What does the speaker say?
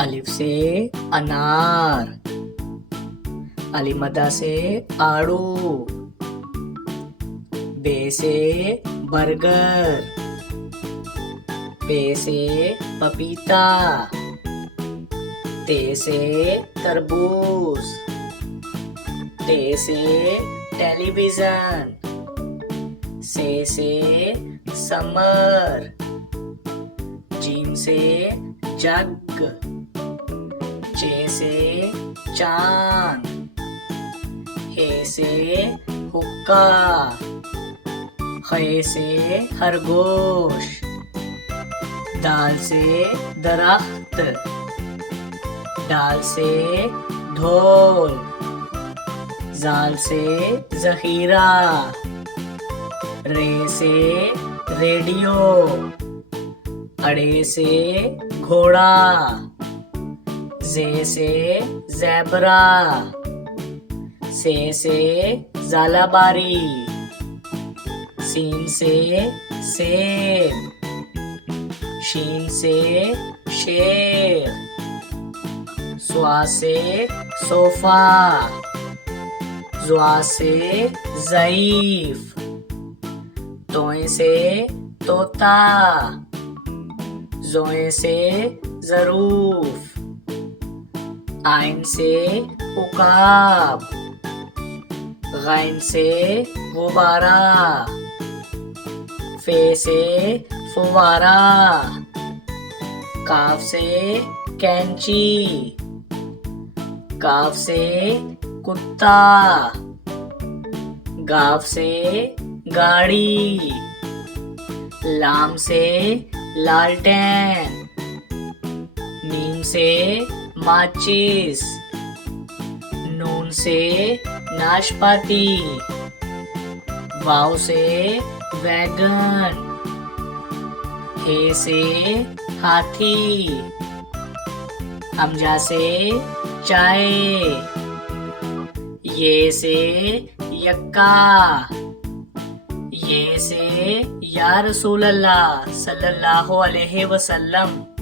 अलिफ से अनार, अलीमदा से आड़ू, बे से बर्गर, पे से पपीता, ते से तरबूज, टे से टेलीविजन, से समर, जीम से जग, चे से चांद, हे से हुक्का, खे से खरगोश, दाल से दरख्त, डाल से ढोल, जाल से जखीरा, रे से रेडियो, अड़े से घोड़ा, जे से ज़ेबरा, से ज़ालाबारी, सीन से सेब, शीन से शेर, स्वा से सोफा, ज़्वा से ज़ईफ, तोए से तोता, ज़ोए से ज़रूफ, आइन से उकाब, गैन से गुब्बारा, फे से फुवारा, काफ से कैंची, काफ से कुत्ता, गाफ से गाड़ी, लाम से लालटेन, मीम से माचिस, नून से नाशपाती, वाव से वैगन, हे से हाथी, हमजा से चाय, ये से यक्का, ये से या रसूल अल्लाह सल्लल्लाहु अलैहि वसल्लम।